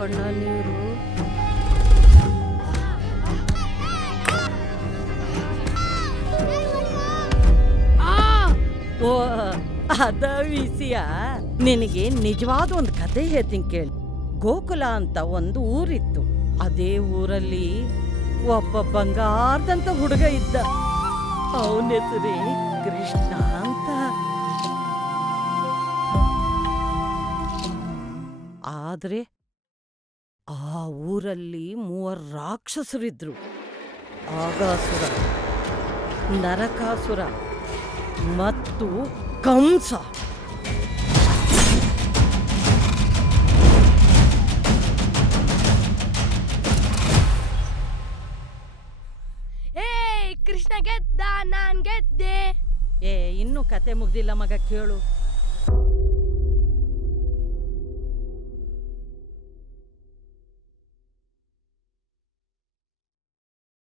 ಕಣ್ಣ ನೀರು. ಓ ಅದ ವಿಷಯ. ನಿನಗೆ ನಿಜವಾದ ಒಂದು ಕತೆ ಹೇಳ್ತೀನಿ ಕೇಳಿ. ಗೋಕುಲ ಅಂತ ಒಂದು ಊರಿತ್ತು. ಅದೇ ಊರಲ್ಲಿ ಒಬ್ಬ ಬಂಗಾರದಂತ ಹುಡುಗ ಇದ್ದ. ಅವನ ಹೆಸರೇ ಕೃಷ್ಣ ಅಂತ. ಆದ್ರೆ ಆ ಊರಲ್ಲಿ 3 ರಾಕ್ಷಸರಿದ್ರು. ಆಗಾಸುರ, ನರಕಾಸುರ ಮತ್ತು ಕಂಸ. ಕೃಷ್ಣ ಗೆದ್ದ, ನಾನ್ ಗೆದ್ದೆ. ಇನ್ನೂ ಕತೆ ಮುಗ್ದಿಲ್ಲ ಮಗ, ಕೇಳು.